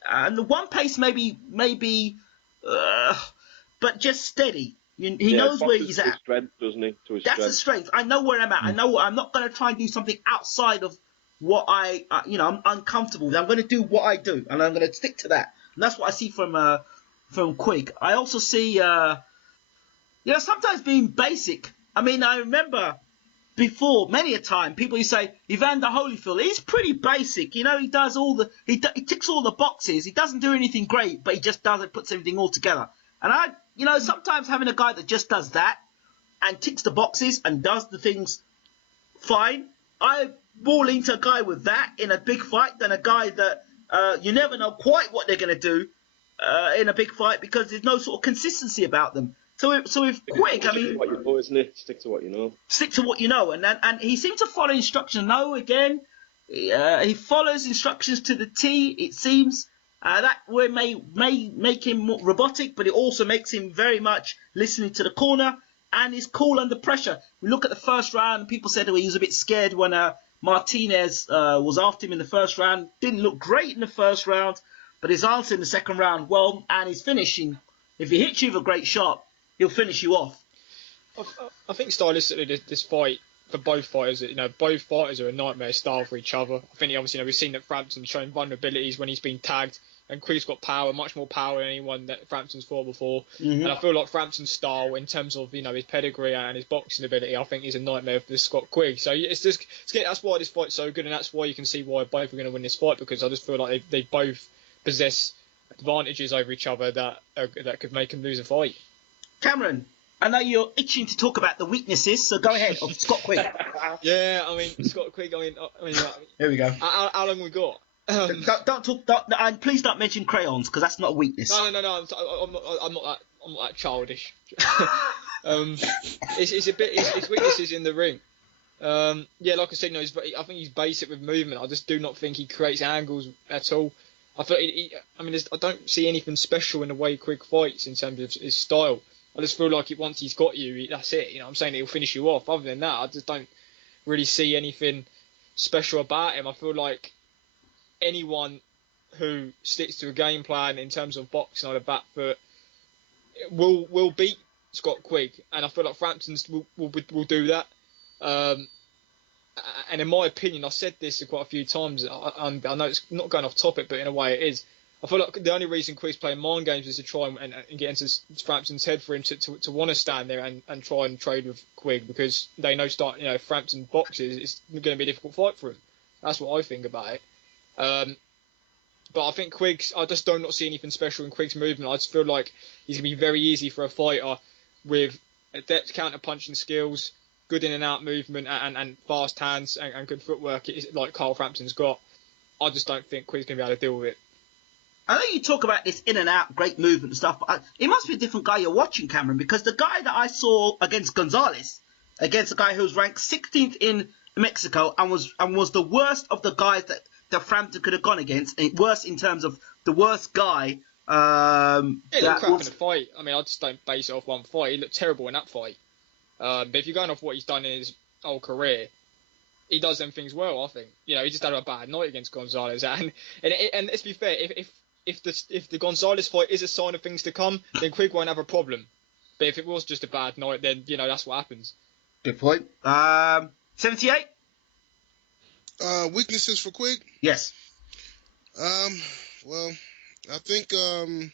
And the one pace maybe, but just steady. He knows where he's at. Strength, doesn't he? To his That's the strength. I know where I'm at. I know I'm not going to try and do something outside of what I'm uncomfortable with. I'm going to do what I do, and I'm going to stick to that. And that's what I see from Quigg. I also see, sometimes being basic. I mean, I remember before, many a time, people used to say, Evander Holyfield, he's pretty basic. You know, he does he ticks all the boxes. He doesn't do anything great, but he just puts everything all together. And sometimes having a guy that just does that and ticks the boxes and does the things fine, I more lean to a guy with that in a big fight than a guy that you never know quite what they're going to do in a big fight because there's no sort of consistency about them. So if Quigg, I mean, what you know, isn't it? Stick to what you know. Stick to what you know, and he seems to follow instructions. No, again, he follows instructions to the T. It seems that way may make him more robotic, but it also makes him very much listening to the corner and is cool under pressure. We look at the first round. People said he was a bit scared when Martinez was after him in the first round. Didn't look great in the first round, but his answer in the second round, well, and his finishing. If he hits you with a great shot, he'll finish you off. I think stylistically, this fight for both fighters, both fighters are a nightmare style for each other. I think obviously, we've seen that Frampton's shown vulnerabilities when he's been tagged, and Quigg's got power, much more power than anyone that Frampton's fought before. Mm-hmm. And I feel like Frampton's style, in terms of his pedigree and his boxing ability, I think is a nightmare for Scott Quigg. So that's why this fight's so good, and that's why you can see why both are going to win this fight, because I just feel like they both possess advantages over each other that could make him lose a fight. Cameron, I know you're itching to talk about the weaknesses, so go ahead. Scott Quigg. Yeah, I mean, Scott Quigg. Here we go. How long we got? Don't talk. And please don't mention crayons, because that's not a weakness. No. I'm not that childish. It's weaknesses in the ring. Like I said, I think he's basic with movement. I just do not think he creates angles at all. I don't see anything special in the way Quigg fights in terms of his style. I just feel like once he's got you, that's it. I'm saying he'll finish you off. Other than that, I just don't really see anything special about him. I feel like anyone who sticks to a game plan in terms of boxing on the back foot will beat Scott Quigg, and I feel like Frampton's will do that. And in my opinion, I've said this quite a few times. I know it's not going off topic, but in a way it is. I feel like the only reason Quigg's playing mind games is to try and get into Frampton's head for him to want to stand there and try and trade with Quigg, because they know if Frampton boxes, it's going to be a difficult fight for him. That's what I think about it. But I think I just do not see anything special in Quigg's movement. I just feel like he's going to be very easy for a fighter with adept counter-punching skills, good in and out movement, and fast hands and good footwork like Carl Frampton's got. I just don't think Quigg's going to be able to deal with it. I know you talk about this in and out, great movement and stuff, but it must be a different guy you're watching, Cameron, because the guy that I saw against Gonzalez, against a guy who was ranked 16th in Mexico and was the worst of the guys that Frampton could have gone against, worse in terms of the worst guy. He looked crap in the fight. I mean, I just don't base it off one fight. He looked terrible in that fight. But if you're going off what he's done in his whole career, he does them things well, I think. He just had a bad night against Gonzalez. And let's be fair, if the Gonzalez fight is a sign of things to come, then Quigg won't have a problem. But if it was just a bad night, then that's what happens. Good point. 78. Weaknesses for Quigg? Yes. Well, I think the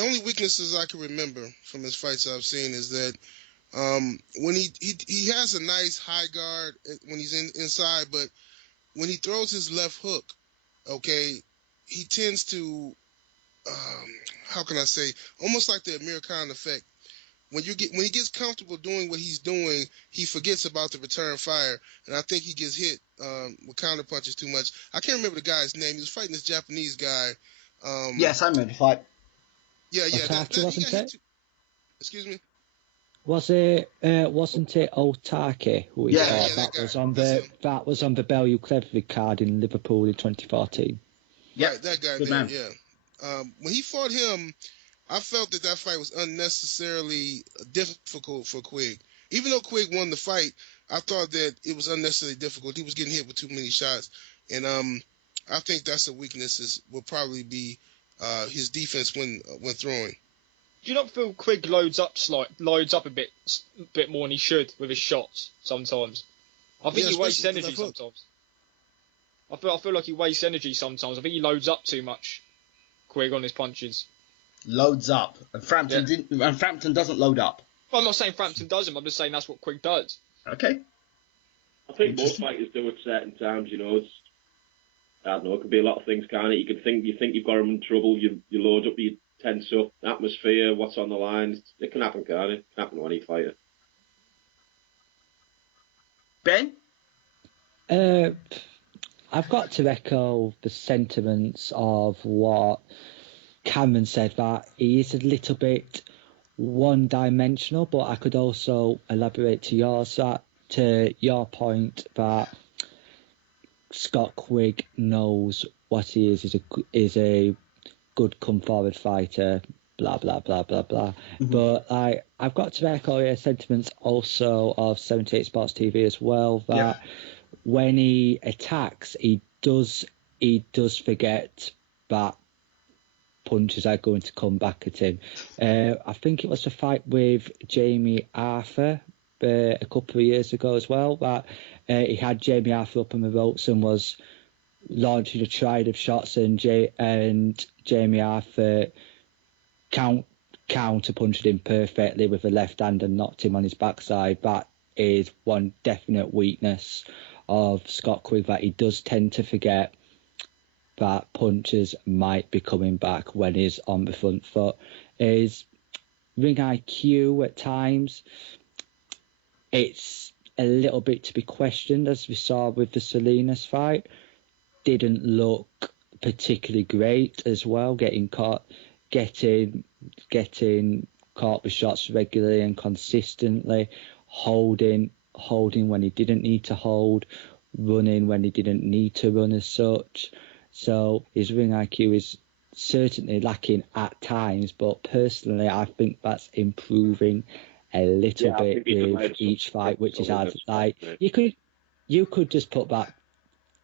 only weaknesses I can remember from his fights I've seen is that When he has a nice high guard when he's inside, but when he throws his left hook, okay, he tends to, how can I say, almost like the Amir Khan effect. When he gets comfortable doing what he's doing, he forgets about the return fire, and I think he gets hit with counter punches too much. I can't remember the guy's name. He was fighting this Japanese guy. Yes, I remember the fight. Yeah. Otaki, wasn't it? Excuse me. Wasn't it Otaki who he Yeah, fought? that That guy. was on That's that was on the Bellew Cleverly card in Liverpool in 2014. Yep. Right, that guy Good there. man. Yeah. When he fought him, I felt that fight was unnecessarily difficult for Quigg. Even though Quigg won the fight, I thought that it was unnecessarily difficult. He was getting hit with too many shots, and I think that's a weakness. Will probably be his defense when throwing. Do you not feel Quigg loads up a bit more than he should with his shots sometimes? I think he wastes especially energy with the left sometimes. I feel like he wastes energy sometimes. I think he loads up too much, Quigg, on his punches. Loads up, and Frampton didn't. And Frampton doesn't load up. Well, I'm not saying Frampton doesn't. I'm just saying that's what Quigg does. Okay. I think most fighters do at certain times. You know, it's, I don't know. It could be a lot of things, can't it? You think you've got him in trouble. You load up, you tense up, atmosphere, what's on the line. It can happen, can't it? It can happen to any fighter. Ben? I've got to echo the sentiments of what Cameron said, that he is a little bit one-dimensional, but I could also elaborate to your point that Scott Quigg knows what he is a good come-forward fighter, blah, blah, blah, blah, blah. Mm-hmm. But I've got to echo your sentiments also of 78 Sports TV as well, that when he attacks, he does forget that punches are going to come back at him. I think it was a fight with Jamie Arthur a couple of years ago as well, that he had Jamie Arthur up on the ropes and was launching a triad of shots, and Jamie Arthur counter punched him perfectly with a left hand and knocked him on his backside. That is one definite weakness of Scott Quigg, that he does tend to forget that punches might be coming back when he's on the front foot. His ring IQ at times, it's a little bit to be questioned, as we saw with the Salinas fight. Didn't look particularly great as well, getting caught with shots regularly and consistently, holding when he didn't need to hold, running when he didn't need to run as such. So his ring IQ is certainly lacking at times, but personally I think that's improving a little bit with each fight, which is hard. Like you could just put that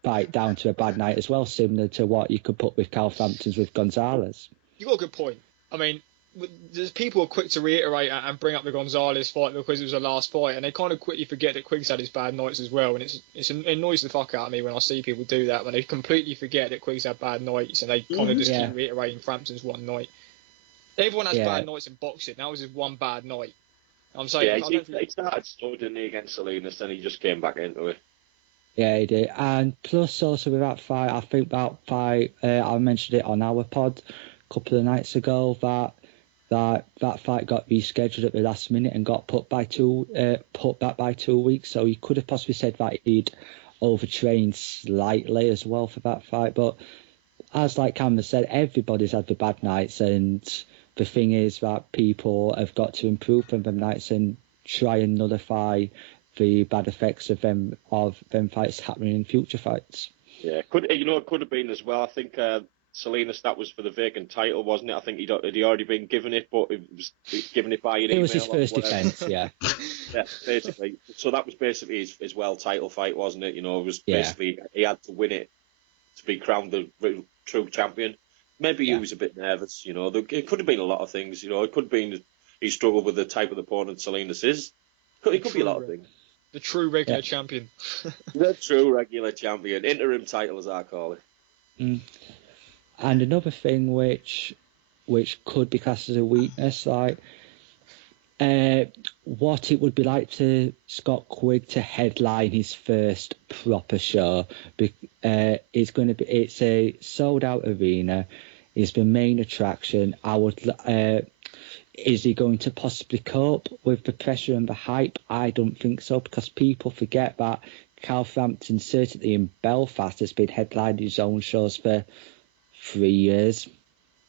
fight down to a bad night as well, similar to what you could put with Carl Frampton's with Gonzalez. You got a good point. I mean, there's people are quick to reiterate and bring up the Gonzalez fight because it was the last fight, and they kind of quickly forget that Quigg's had his bad nights as well. And it annoys the fuck out of me when I see people do that, when they completely forget that Quigg's had bad nights and they kind of just keep reiterating Frampton's one night. Everyone has bad nights in boxing. That was his one bad night. I'm saying, he started slow, didn't he, against Salinas, then he just came back into it. Yeah, he did. And plus also with that fight, I think that fight, I mentioned it on our pod a couple of nights ago, that fight got rescheduled at the last minute and got put back by 2 weeks. So you could have possibly said that he'd overtrained slightly as well for that fight. But as like Cameron said, everybody's had the bad nights, and the thing is that people have got to improve from them nights and try and nullify the bad effects of them fights happening in future fights. Yeah, it could have been as well. I think Salinas, that was for the vacant title, wasn't it? I think he'd already been given it, but it was given it by an email. It was his first defence, yeah. Yeah, basically. So that was basically his world title fight, wasn't it? It was basically he had to win it to be crowned the true champion. Maybe he was a bit nervous, It could have been a lot of things, It could have been he struggled with the type of opponent Salinas is. It could be a lot of things. The true regular champion. The true regular champion. Interim title, as I call it. Mm. And another thing which could be classed as a weakness, like what it would be like for Scott Quigg to headline his first proper show. It's a sold out arena. It's the main attraction. Is he going to possibly cope with the pressure and the hype? I don't think so, because people forget that Frampton, certainly in Belfast, has been headlining his own shows for 3 years,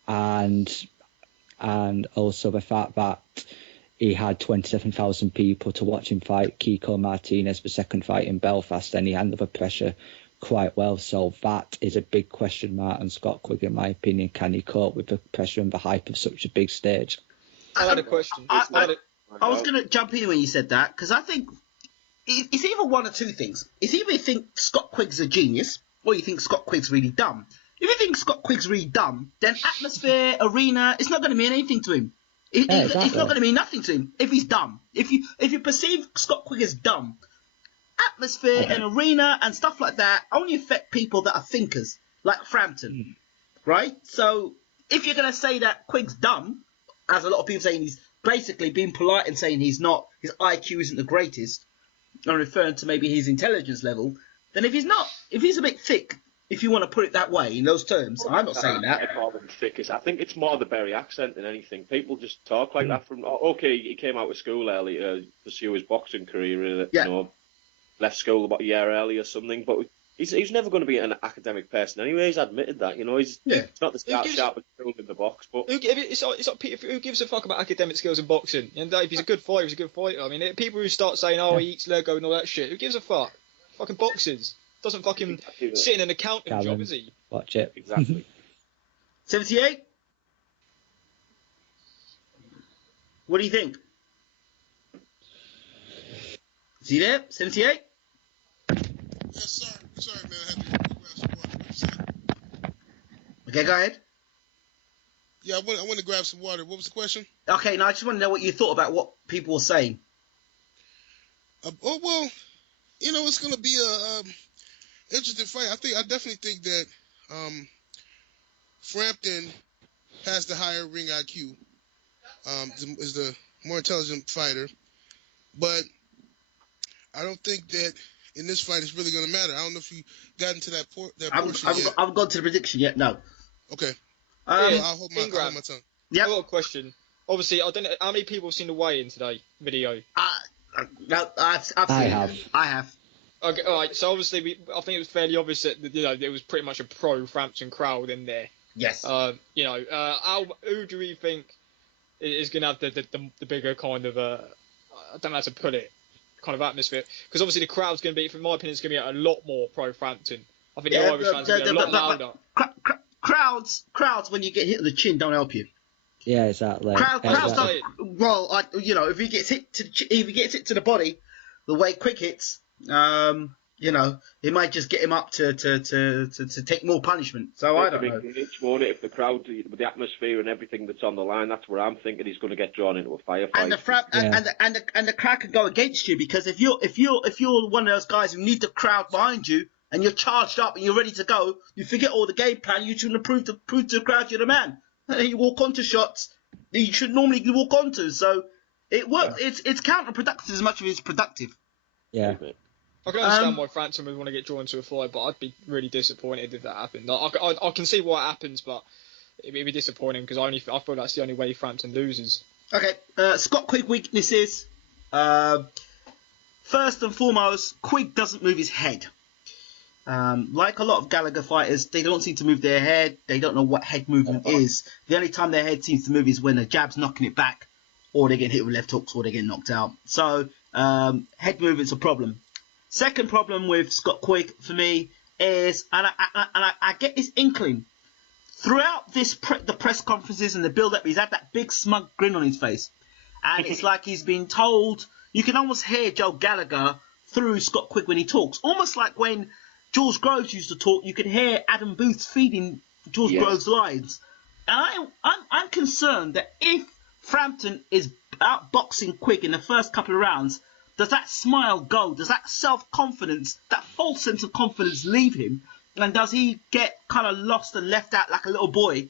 and also the fact that he had 27,000 people to watch him fight Kiko Martinez, the second fight in Belfast, and he handled the pressure quite well. So that is a big question mark on Scott Quigg, in my opinion. Can he cope with the pressure and the hype of such a big stage? I had a question. I was going to jump in when you said that, because I think it's either one or two things. It's either you think Scott Quigg's a genius, or you think Scott Quigg's really dumb. If you think Scott Quigg's really dumb, then atmosphere, arena, it's not going to mean anything to him. It's not going to mean nothing to him if he's dumb. If you perceive Scott Quigg as dumb, atmosphere and arena and stuff like that only affect people that are thinkers, like Frampton, right? So if you're going to say that Quigg's dumb, as a lot of people saying, he's basically being polite and saying his IQ isn't the greatest, and referring to maybe his intelligence level, then if he's a bit thick, if you want to put it that way, in those terms, I'm not saying that. More than thick. I think it's more the Berry accent than anything. People just talk like that from. Okay, he came out of school early to pursue his boxing career. Left school about a year early or something. But he's never going to be an academic person anyway. He's admitted that. He's not the sharpest tool in the box. But it's like Peter, who gives a fuck about academic skills in boxing? And if he's a good fighter, he's a good fighter. I mean, people who start saying, he eats Lego and all that shit, who gives a fuck? Fucking boxers. Doesn't fucking sit in an accounting job, is he? Watch it. Exactly. 78? What do you think? Is he there? 78? Yes, sorry, man. I had to grab some water. What you said? Okay, go ahead. Yeah, I went to grab some water. What was the question? Okay, now I just want to know what you thought about what people were saying. It's going to be a interesting fight. I definitely think that Frampton has the higher ring IQ. Is the more intelligent fighter, but I don't think that in this fight it's really going to matter. I don't know if you got into that portion yet. I haven't gone to the prediction yet. No. Okay. I'll hold my tongue. Yeah. I've got a question. Obviously, I don't know how many people have seen the weigh-in today video. No, I've seen it. I have. Okay, all right. So obviously, I think it was fairly obvious that there was pretty much a pro Frampton crowd in there. Yes. Who do we think is going to have the bigger kind of I don't know how to put it, kind of atmosphere? Because obviously the crowd's going to be, from my opinion, it's going to be a lot more pro Frampton. I think the Irish fans are going to be a lot louder. Crowds when you get hit on the chin don't help you. Yeah, exactly. Crowds don't. Well, if he gets hit to the body, the way Quigg hits, it might just get him up to take more punishment. So I don't know. If the crowd, with the atmosphere and everything that's on the line, that's where I'm thinking he's going to get drawn into a firefight. And the crowd can go against you, because if you're one of those guys who need the crowd behind you and you're charged up and you're ready to go, you forget all the game plan. You shouldn't have prove to the crowd you're the man. And you walk onto shots that you should normally walk onto. So it works. Yeah. It's counterproductive as much as it's productive. Yeah. I can understand why Frampton would want to get drawn to a fight, but I'd be really disappointed if that happened. I can see why it happens, but it'd be disappointing because I feel that's the only way Frampton loses. Okay, Scott Quigg weaknesses. First and foremost, Quigg doesn't move his head. Like a lot of Gallagher fighters, they don't seem to move their head. They don't know what head movement is. The only time their head seems to move is when a jab's knocking it back, or they get hit with left hooks, or they get knocked out. So head movement's a problem. Second problem with Scott Quigg for me is, and I get this inkling throughout the press conferences and the build-up, he's had that big smug grin on his face, and it's like he's been told. You can almost hear Joe Gallagher through Scott Quigg when he talks, almost like when George Groves used to talk. You could hear Adam Booth feeding George Groves' lines, and I'm concerned that if Frampton is outboxing Quigg in the first couple of rounds, does that smile go? Does that self-confidence, that false sense of confidence leave him? And does he get kind of lost and left out like a little boy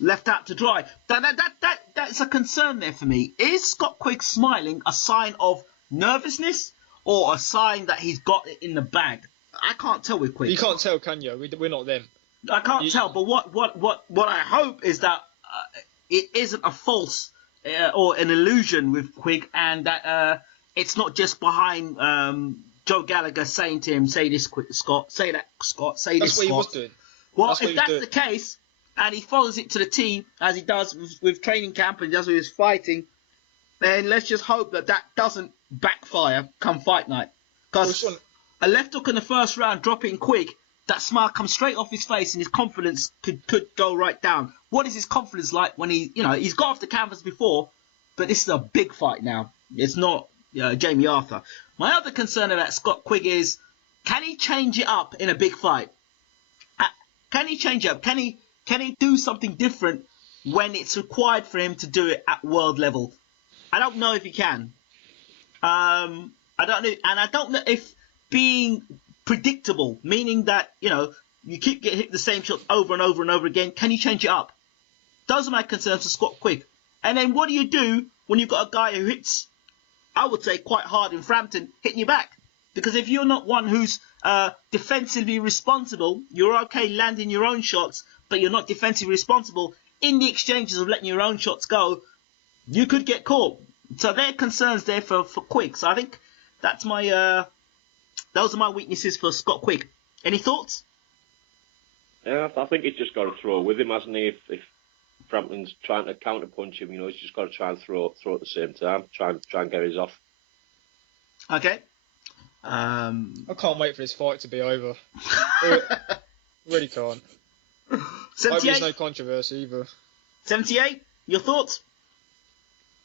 left out to dry. That's a concern there for me. Is Scott Quigg smiling a sign of nervousness or a sign that he's got it in the bag? I can't tell with Quigg. You can't tell, can you? We're not them. I can't tell. But what I hope is that it isn't a false or an illusion with Quigg, and that it's not just behind Joe Gallagher saying to him, "Say this, Scott. Say that, Scott. Say this, Scott." That's what he was doing. Well, if that's the case, and he follows it to the T, as he does with training camp and does with his fighting, then let's just hope that doesn't backfire come fight night. Because a left hook in the first round, dropping Quigg, that smile comes straight off his face and his confidence could go right down. What is his confidence like when he's got off the canvas before, but this is a big fight now. It's not Jamie Arthur. My other concern about Scott Quigg is, can he change it up in a big fight? Can he change it up? Can he do something different when it's required for him to do it at world level? I don't know if he can. I don't know, and I don't know if being predictable, meaning that you keep getting hit the same shot over and over and over again. Can you change it up? Those are my concerns for Scott Quigg. And then what do you do when you've got a guy who hits, I would say, quite hard in Frampton, hitting you back? Because if you're not one who's defensively responsible, you're okay landing your own shots, but you're not defensively responsible in the exchanges of letting your own shots go, you could get caught. So there are concerns there for Quigg. So I think that's those are my weaknesses for Scott Quigg. Any thoughts? Yeah, I think he's just got to throw with him, hasn't he? If Frampton's trying to counter punch him, he's just got to try and throw at the same time. Try and get his off. Okay. I can't wait for this fight to be over. Really can't. 78. Hope there's no controversy either. 78. Your thoughts?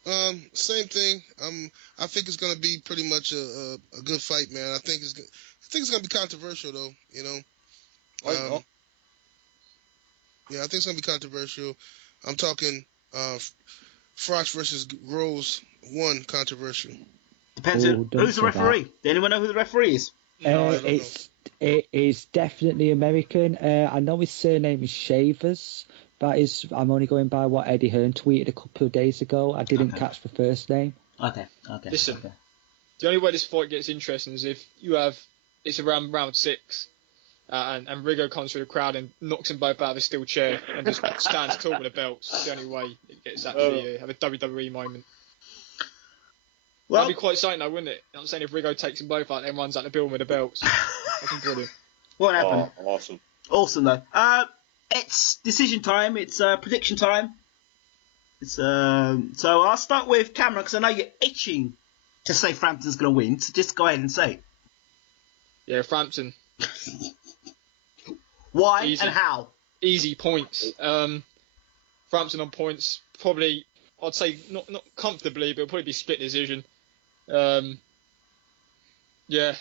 Same thing. I think it's gonna be pretty much a good fight, man. I think it's gonna be controversial though. Yeah, I think it's gonna be controversial. I'm talking Froch versus Groves 1 controversial. Depends who's the referee. Does anyone know who the referee is? No, I don't know. It is definitely American. I know his surname is Shavers. I'm only going by what Eddie Hearn tweeted a couple of days ago. I didn't catch the first name. Okay. Listen, the only way this fight gets interesting is if it's around round 6, and Rigo comes through the crowd and knocks them both out of a steel chair and just stands tall with the belts. It's the only way it gets actually have a WWE moment. Well, that'd be quite exciting though, wouldn't it? I'm saying if Rigo takes them both out and runs out the building with the belts. That's brilliant. What happened? Oh, awesome. Awesome though. It's decision time. It's prediction time. It's so I'll start with Cameron because I know you're itching to say Frampton's going to win. So just go ahead and say it. Yeah, Frampton. Why Easy. and how? Easy points. Frampton on points. Probably, I'd say not comfortably, but it'll probably be split decision. Yeah,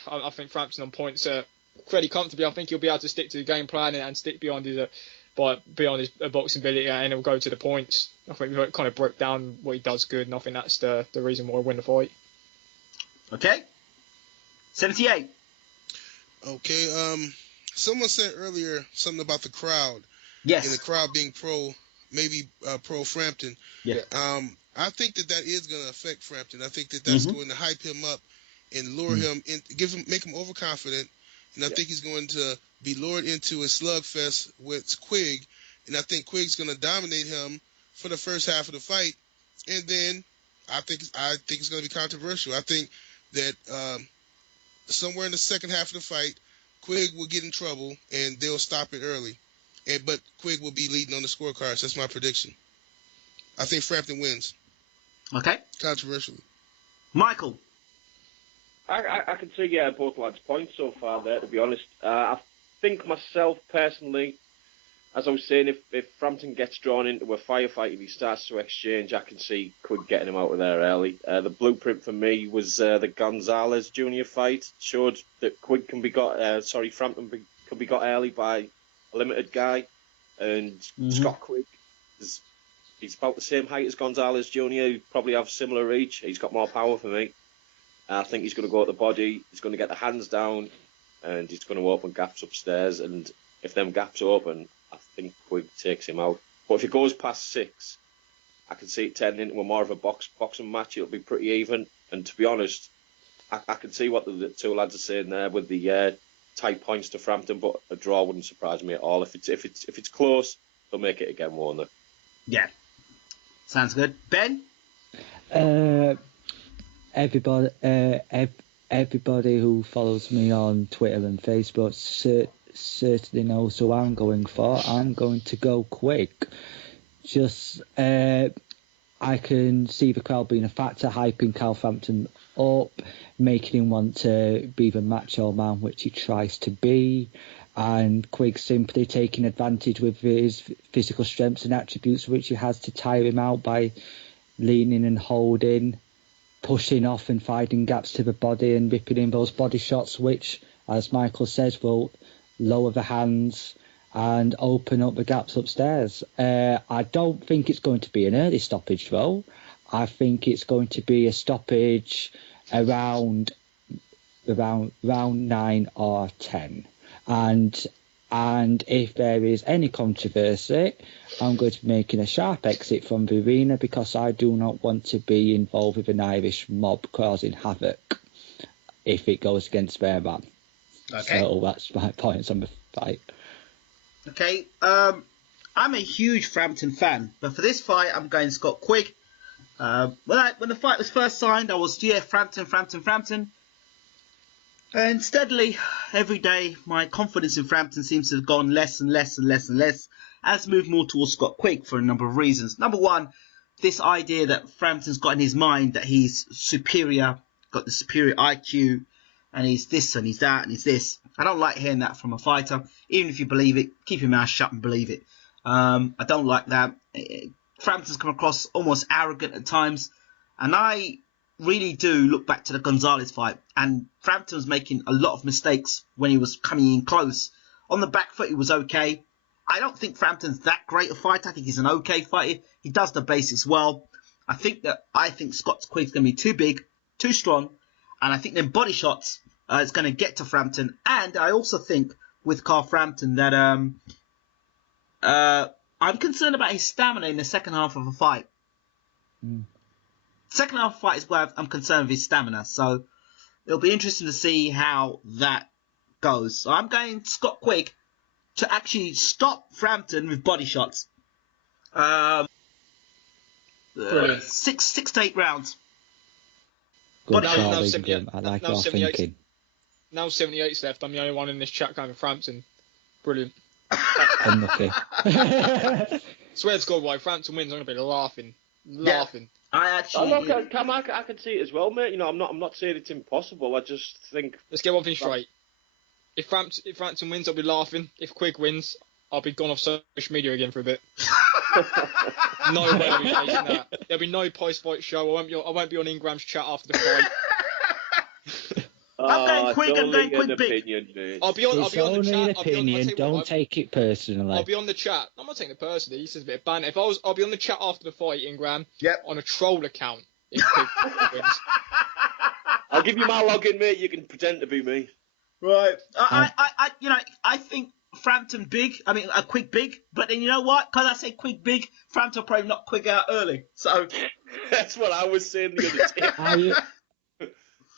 I think Frampton on points fairly comfortably. I think he'll be able to stick to the game plan and stick beyond his boxing ability, and he'll go to the points. I think we kind of broke down what he does good, and I think that's the reason why I win the fight. Okay. 78. Okay. Someone said earlier something about the crowd. Yes. And the crowd being pro Frampton. Yeah. I think that is going to affect Frampton. I think that's going to hype him up and lure him in, make him overconfident. And I think he's going to be lured into a slugfest with Quigg. And I think Quigg's going to dominate him for the first half of the fight. And then I think it's going to be controversial. I think that somewhere in the second half of the fight, Quigg will get in trouble and they'll stop it early. But Quigg will be leading on the scorecards. That's my prediction. I think Frampton wins. Okay. Controversially. Michael. I can see both lads' points so far there, to be honest. I think myself, personally, as I was saying, if Frampton gets drawn into a firefight, if he starts to exchange, I can see Quigg getting him out of there early. The blueprint for me was the Gonzalez Jr. fight. Showed that Frampton can be got early by a limited guy. And Scott Quigg, he's about the same height as Gonzalez Jr. He'd probably have similar reach. He's got more power for me. I think he's going to go at the body, he's going to get the hands down, and he's going to open gaps upstairs. And if them gaps open, I think Quigg takes him out. But if it goes past 6, I can see it turning into a more of a boxing match. It'll be pretty even. And to be honest, I can see what the two lads are saying there with the tight points to Frampton, but a draw wouldn't surprise me at all. If it's close, they'll make it again, won't they? Yeah. Sounds good. Ben? Everybody, everybody who follows me on Twitter and Facebook certainly knows who I'm going for. I'm going to go Quigg. Just, I can see the crowd being a factor, hyping Cal Frampton up, making him want to be the macho man which he tries to be, and Quigg simply taking advantage with his physical strengths and attributes which he has to tire him out by leaning and holding, pushing off and finding gaps to the body and ripping in those body shots which, as Michael says, will lower the hands and open up the gaps upstairs. I don't think it's going to be an early stoppage, though. I think it's going to be a stoppage around 9 or 10. And if there is any controversy, I'm going to be making a sharp exit from the arena because I do not want to be involved with an Irish mob causing havoc if it goes against their man. Okay. So that's my points on the fight. Okay, I'm a huge Frampton fan, but for this fight, I'm going Scott Quigg. When the fight was first signed, I was, Frampton. And steadily, every day, my confidence in Frampton seems to have gone less and less. As moved more towards Scott Quigg for a number of reasons. Number one, this idea that Frampton's got in his mind that he's superior, got the superior IQ, and he's this and he's that and he's this. I don't like hearing that from a fighter. Even if you believe it, keep your mouth shut and believe it. I don't like that. Frampton's come across almost arrogant at times. And I really do look back to the Gonzalez fight. And Frampton was making a lot of mistakes when he was coming in close. On the back foot, he was okay. I don't think Frampton's that great a fighter. I think he's an okay fighter. He does the basics well. I think Scott Quigg's going to be too big, too strong. And I think them body shots is going to get to Frampton. And I also think with Carl Frampton that I'm concerned about his stamina in the second half of a fight. Second half of a fight is where I'm concerned with his stamina. So it'll be interesting to see how that goes. So I'm going Scott Quigg to actually stop Frampton with body shots. 6 to 8 rounds. Good But call, now Ingram. I like your 78's thinking. Now 78's left. I'm the only one in this chat going for Frampton. Brilliant. Unlucky. Swear to God, why Frampton wins, I'm going to be laughing. Yeah. I actually. I can see it as well, mate. You know, I'm not saying it's impossible. I just think. Let's get one thing straight. If Frampton wins, I'll be laughing. If Quigg wins, I'll be gone off social media again for a bit. No way I'll be chasing that. There'll be no post-fight show. I won't be on Ingram's chat after the fight. I'm going Quigg. I'm going Quigg big. Opinion, I'll be on It's the only chat. an opinion. Don't take it personally. I'll be on the chat. I'm not taking it personally. This is a bit of banter. I'll be on the chat after the fight, Ingram. Yep. On a troll account. If Quigg wins. I'll give you my login, mate. You can pretend to be me. Right. I think Frampton big. I mean, Quigg big. But then you know what? Because I say Quigg big, Frampton will probably knock Quigg out early. So That's what I was saying the other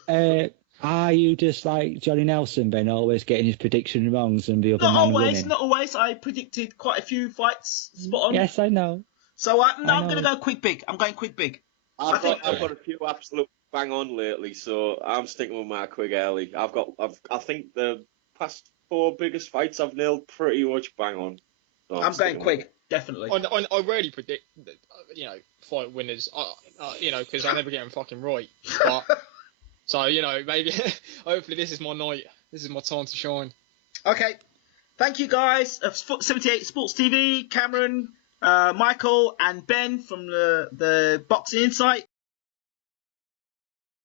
day. Are you just like Johnny Nelson, Ben, always getting his prediction wrong and the other man winning? Not always. I predicted quite a few fights spot on. Yes, I know. So I'm going to go Quigg big. I'm going Quigg big. I've got a few absolute bang on lately, so I'm sticking with my Quigg early. I think the past 4 biggest fights I've nailed pretty much bang on. So I'm going Quigg, definitely. I rarely predict, fight winners, because I never get them fucking right. But so maybe hopefully this is my night. This is my time to shine. Okay, thank you guys. 78 Sports TV, Cameron, Michael, and Ben from the Boxing Insight.